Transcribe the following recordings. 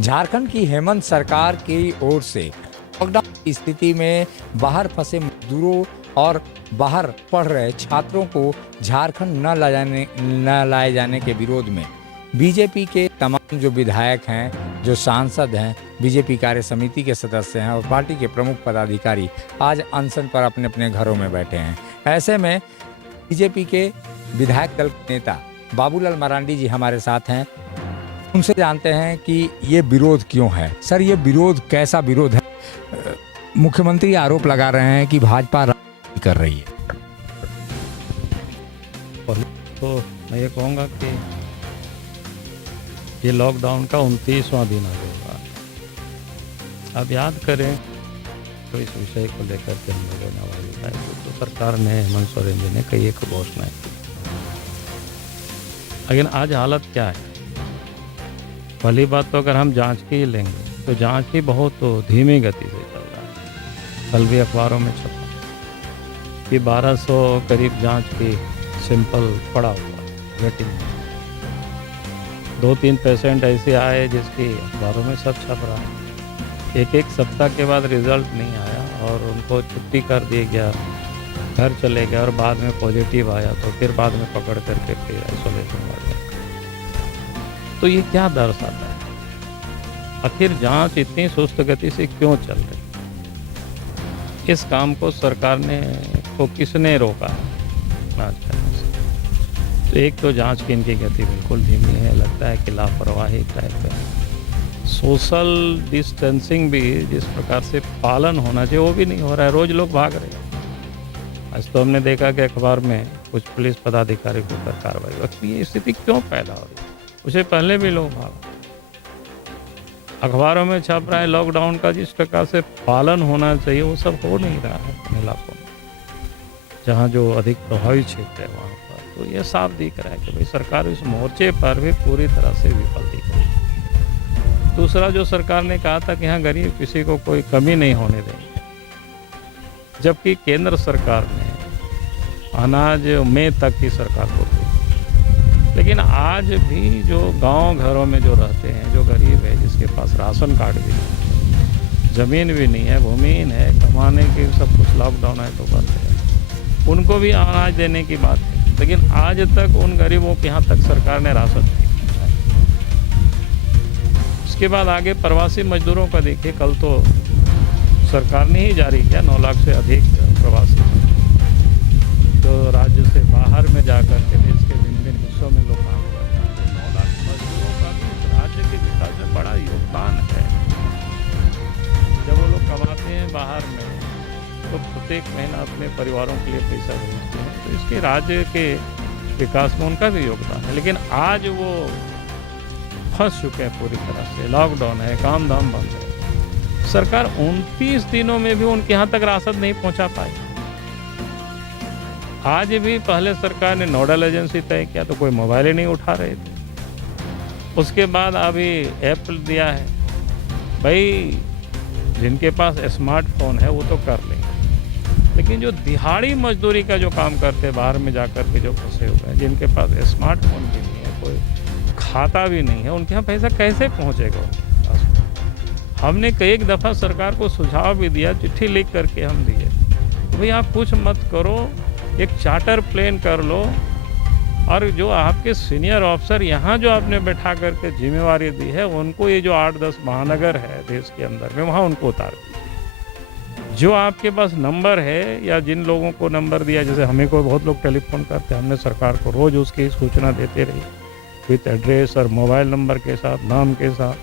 झारखंड की हेमंत सरकार की ओर से लॉकडाउन की स्थिति में बाहर फंसे मजदूरों और बाहर पढ़ रहे छात्रों को झारखंड न लाए जाने के विरोध में बीजेपी के तमाम जो विधायक हैं, जो सांसद हैं, बीजेपी कार्य समिति के सदस्य हैं और पार्टी के प्रमुख पदाधिकारी आज अनशन पर अपने अपने घरों में बैठे हैं। ऐसे में बीजेपी के विधायक दल के नेता बाबूलाल मरांडी जी हमारे साथ हैं। उनसे जानते हैं कि ये विरोध क्यों है। सर, ये विरोध कैसा विरोध है? मुख्यमंत्री आरोप लगा रहे हैं कि भाजपा राजनीति कर रही है। तो मैं ये कहूँगा कि ये लॉकडाउन का 29वां दिन आ गया। अब याद करें तो इस विषय को लेकर के हम लोगों ने आवाज उठाई तो सरकार ने, हेमंत सोरेन जी ने कई एक घोषणाएं की। लेकिन आज हालत क्या है? पहली बात तो अगर हम जांच की ही लेंगे तो जांच ही बहुत धीमी गति से चल रहा है। कल भी अखबारों में छपा कि 1200 करीब जांच की सिंपल पड़ा हुआ वेटिंग में। 2-3 पेशेंट ऐसे आए जिसकी अखबारों में सब छप रहा है। एक सप्ताह के बाद रिजल्ट नहीं आया और उनको छुट्टी कर दिया गया, घर चले गए और बाद में पॉजिटिव आया तो फिर बाद में पकड़ करके फिर आइसोलेशन में गया। तो ये क्या दर्शाता है? आखिर जांच इतनी सुस्त गति से क्यों चल रही? इस काम को सरकार ने किसने रोका जांच करने से? तो एक तो जांच की इनकी गति बिल्कुल धीमी है, लगता है कि लापरवाही टाइप है। सोशल डिस्टेंसिंग भी जिस प्रकार से पालन होना चाहिए वो भी नहीं हो रहा है। रोज लोग भाग रहे हैं। आज तो हमने देखा कि अखबार में कुछ पुलिस पदाधिकारी के ऊपर कार्रवाई हुई। ये स्थिति क्यों पैदा हो रही है? उसे पहले भी लोग भाग, अखबारों में छप रहा है लॉकडाउन का जिस प्रकार से पालन होना चाहिए वो सब हो नहीं रहा है अपने इलाकों में, जहाँ जो अधिक प्रभावित क्षेत्र है वहाँ पर। तो ये साफ दिख रहा है कि भाई सरकार इस मोर्चे पर भी पूरी तरह से विफल दिख रही है। दूसरा, जो सरकार ने कहा था कि यहाँ गरीब किसी को कोई कमी नहीं होने देंगे, जबकि केंद्र सरकार ने अनाज मई तक की सरकार को दी। लेकिन आज भी जो गांव घरों में जो रहते हैं, जो गरीब है, जिसके पास राशन कार्ड भी नहीं, ज़मीन भी नहीं है, भूमिहीन है, कमाने के सब कुछ लॉकडाउन है तो बंद है, उनको भी अनाज देने की बात है। लेकिन आज तक उन गरीबों के यहाँ तक सरकार ने राशन नहीं पहुँचाया। उसके बाद आगे प्रवासी मजदूरों का देखिए, कल तो सरकार ने ही जारी किया 9 लाख से अधिक प्रवासी जो राज्य से बाहर में जाकर के देश के विभिन्न हिस्सों में लोग काम करते हैं। 9 लाख मजदूरों का भी राज्य के विकास में बड़ा योगदान है। जब वो लोग कमाते हैं बाहर में तो प्रत्येक महीना अपने परिवारों के लिए पैसा भेजते हैं, तो इसके राज्य के विकास में उनका भी योगदान है। लेकिन आज वो फंस चुके हैं पूरी तरह से। लॉकडाउन है, काम धाम बंद है। सरकार 29 दिनों में भी उनके यहाँ तक राशन नहीं पहुँचा पाई। आज भी पहले सरकार ने नोडल एजेंसी तय किया तो कोई मोबाइल ही नहीं उठा रहे थे। उसके बाद अभी ऐप दिया है, भाई जिनके पास स्मार्टफोन है वो तो कर लेंगे, लेकिन जो दिहाड़ी मजदूरी का जो काम करते बाहर में जाकर के जो फंसे हुए हैं, जिनके पास स्मार्टफोन भी नहीं है, कोई खाता भी नहीं है, उनके यहाँ पैसा कैसे पहुँचेगा? हमने कई दफ़ा सरकार को सुझाव भी दिया, चिट्ठी लिख करके हम दिए, भाई आप कुछ मत करो, एक चार्टर प्लेन कर लो और जो आपके सीनियर ऑफिसर यहाँ जो आपने बैठा करके जिम्मेवारी दी है उनको, ये जो 8-10 महानगर है देश के अंदर में, वहाँ उनको उतार दीजिए। जो आपके पास नंबर है या जिन लोगों को नंबर दिया, जैसे हमें को बहुत लोग टेलीफोन करते हैं, हमने सरकार को रोज़ उसकी सूचना देते रही विथ एड्रेस और मोबाइल नंबर के साथ, नाम के साथ।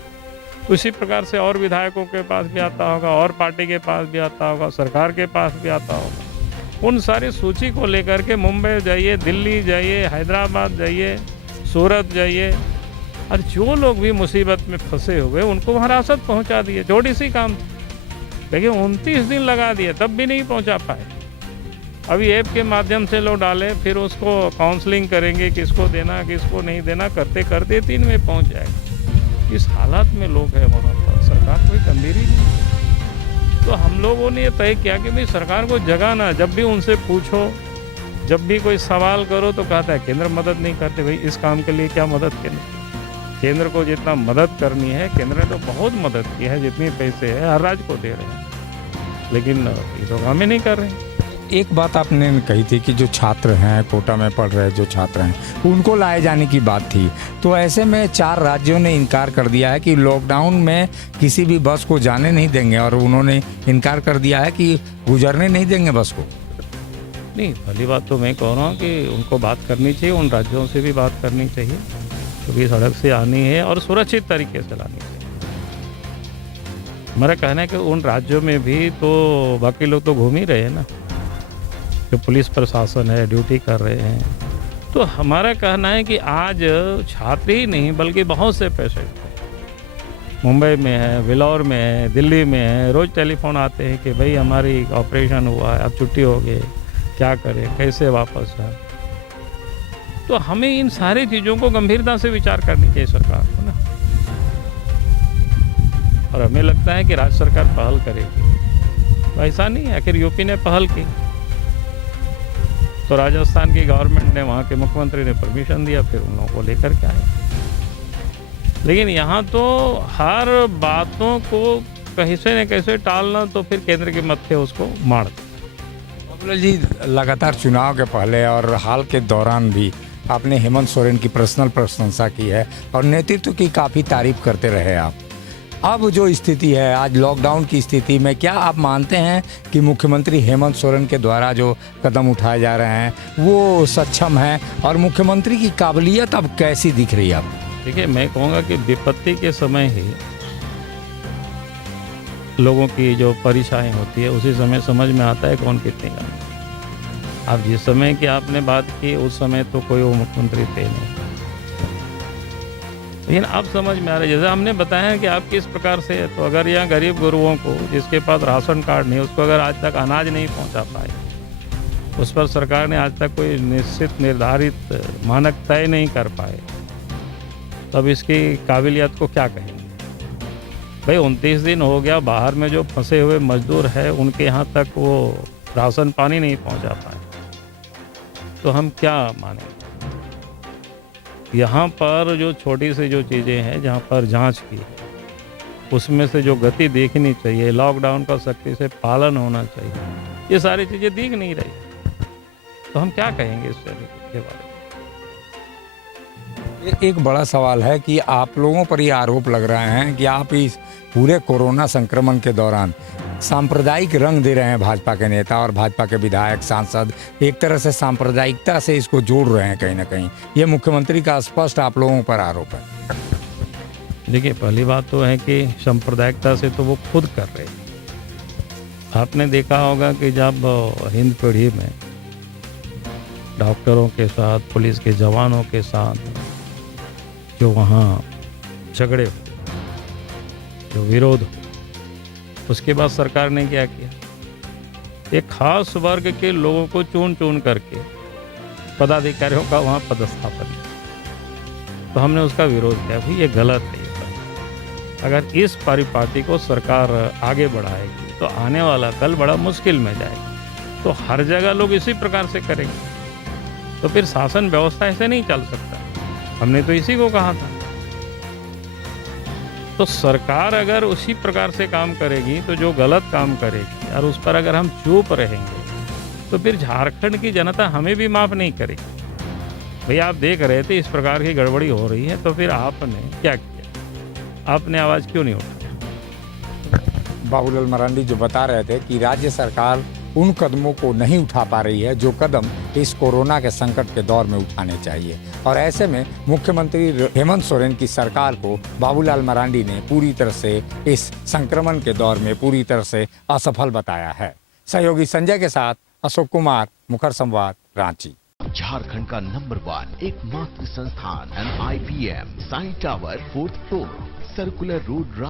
उसी प्रकार से और विधायकों के पास भी आता होगा और पार्टी के पास भी आता होगा, सरकार के पास भी आता होगा। उन सारी सूची को लेकर के मुंबई जाइए, दिल्ली जाइए, हैदराबाद जाइए, सूरत जाइए, और जो लोग भी मुसीबत में फंसे हुए उनको वहाँ राशन पहुँचा दिए। थोड़ी सी काम था, लेकिन 29 दिन लगा दिए तब भी नहीं पहुँचा पाए। अभी ऐप के माध्यम से लोग डालें, फिर उसको काउंसलिंग करेंगे, किसको देना किसको नहीं देना, करते करते 3 में पहुँच जाएगा। इस हालत में लोग हैं वहाँ पर, सरकार कोई गंभीर ही नहीं। तो हम लोगों ने ये तय किया कि भाई सरकार को जगाना, जब भी उनसे पूछो, जब भी कोई सवाल करो तो कहता है केंद्र मदद नहीं करते। भाई इस काम के लिए क्या मदद करनी? केंद्र को जितना मदद करनी है, केंद्र ने तो बहुत मदद की है, जितनी पैसे है हर राज्य को दे रहे हैं, लेकिन ये तो काम ही नहीं कर रहे हैं। एक बात आपने कही थी कि जो छात्र हैं, कोटा में पढ़ रहे जो छात्र हैं, उनको लाए जाने की बात थी। तो ऐसे में 4 राज्यों ने इनकार कर दिया है कि लॉकडाउन में किसी भी बस को जाने नहीं देंगे, और उन्होंने इनकार कर दिया है कि गुजरने नहीं देंगे बस को। नहीं, पहली बात तो मैं कह रहा हूँ कि उनको बात करनी चाहिए, उन राज्यों से भी बात करनी चाहिए, क्योंकि सड़क से आनी है और सुरक्षित तरीके से लानी चाहिए। मेरा कहना है कि उन राज्यों में भी तो बाकी लोग तो घूम ही रहे हैं ना, जो पुलिस प्रशासन है ड्यूटी कर रहे हैं। तो हमारा कहना है कि आज छात्र ही नहीं बल्कि बहुत से पेशेंट मुंबई में है, वेलोर में है, दिल्ली में है, रोज़ टेलीफोन आते हैं कि भाई हमारी ऑपरेशन हुआ है, अब छुट्टी हो गई, क्या करें, कैसे वापस आए। तो हमें इन सारी चीज़ों को गंभीरता से विचार करनी चाहिए सरकार को ना, और हमें लगता है कि राज्य सरकार पहल करेगी। तो ऐसा नहीं है, आखिर यूपी ने पहल की तो राजस्थान की गवर्नमेंट ने, वहाँ के मुख्यमंत्री ने परमिशन दिया, फिर उन लोगों को लेकर के आए। लेकिन यहाँ तो हर बातों को कैसे न कैसे टालना, तो फिर केंद्र के मत्थे उसको मार दो। बाबूलाल जी, लगातार चुनाव के पहले और हाल के दौरान भी आपने हेमंत सोरेन की पर्सनल प्रशंसा की है और नेतृत्व की काफ़ी तारीफ करते रहे आप। अब जो स्थिति है आज लॉकडाउन की स्थिति में, क्या आप मानते हैं कि मुख्यमंत्री हेमंत सोरेन के द्वारा जो कदम उठाए जा रहे हैं वो सक्षम है, और मुख्यमंत्री की काबिलियत अब कैसी दिख रही है आपको? देखिए, मैं कहूँगा कि विपत्ति के समय ही लोगों की जो परेशानी होती है उसी समय समझ में आता है कौन कितने का। अब जिस समय की आपने बात की उस समय तो कोई वो मुख्यमंत्री थे नहीं, लेकिन अब समझ में आ रहा है। जैसे हमने बताया है कि आप किस प्रकार से, तो अगर यहाँ गरीब गुरुओं को जिसके पास राशन कार्ड नहीं, उसको अगर आज तक अनाज नहीं पहुँचा पाए, उस पर सरकार ने आज तक कोई निश्चित निर्धारित मानक तय नहीं कर पाए, तब इसकी काबिलियत को क्या कहेंगे? भाई 29 दिन हो गया, बाहर में जो फंसे हुए मजदूर हैं उनके यहाँ तक वो राशन पानी नहीं पहुँचा पाए, तो हम क्या माने? यहाँ पर जो छोटी सी जो चीज़ें हैं जहाँ पर जांच की, उसमें से जो गति देखनी चाहिए, लॉकडाउन का सख्ती से पालन होना चाहिए, ये सारी चीज़ें दिख नहीं रही, तो हम क्या कहेंगे इस के बारे में? एक बड़ा सवाल है कि आप लोगों पर ये आरोप लग रहे हैं कि आप इस पूरे कोरोना संक्रमण के दौरान सांप्रदायिक रंग दे रहे हैं। भाजपा के नेता और भाजपा के विधायक, सांसद एक तरह से सांप्रदायिकता से इसको जोड़ रहे हैं कहीं ना कहीं। ये मुख्यमंत्री का स्पष्ट आप लोगों पर आरोप है। देखिए, पहली बात तो है कि सांप्रदायिकता से तो वो खुद कर रहे हैं। आपने देखा होगा कि जब हिंद पीढ़ी में डॉक्टरों के साथ, पुलिस के जवानों के साथ जो वहाँ झगड़े, जो विरोध, उसके बाद सरकार ने क्या किया? एक खास वर्ग के लोगों को चुन चुन करके पदाधिकारियों का वहाँ पदस्थापन किया, तो हमने उसका विरोध किया। भाई ये गलत है। अगर इस परिपाटी को सरकार आगे बढ़ाएगी तो आने वाला कल बड़ा मुश्किल में जाएगा। तो हर जगह लोग इसी प्रकार से करेंगे, तो फिर शासन व्यवस्था ऐसे नहीं चल सकता। हमने तो इसी को कहा था। तो सरकार अगर उसी प्रकार से काम करेगी तो जो गलत काम करेगी और उस पर अगर हम चुप रहेंगे तो फिर झारखंड की जनता हमें भी माफ़ नहीं करेगी। भैया आप देख रहे थे इस प्रकार की गड़बड़ी हो रही है, तो फिर आपने क्या किया? आपने आवाज़ क्यों नहीं उठाई? बाबूलाल मरांडी जो बता रहे थे कि राज्य सरकार उन कदमों को नहीं उठा पा रही है जो कदम इस कोरोना के संकट के दौर में उठाने चाहिए, और ऐसे में मुख्यमंत्री हेमंत सोरेन की सरकार को बाबूलाल मरांडी ने पूरी तरह से इस संक्रमण के दौर में पूरी तरह से असफल बताया है। सहयोगी संजय के साथ अशोक कुमार, मुखर संवाद, रांची। झारखंड का नंबर 1 एकमात्र संस्थान NIPM Sai tower 4th floor, circular road.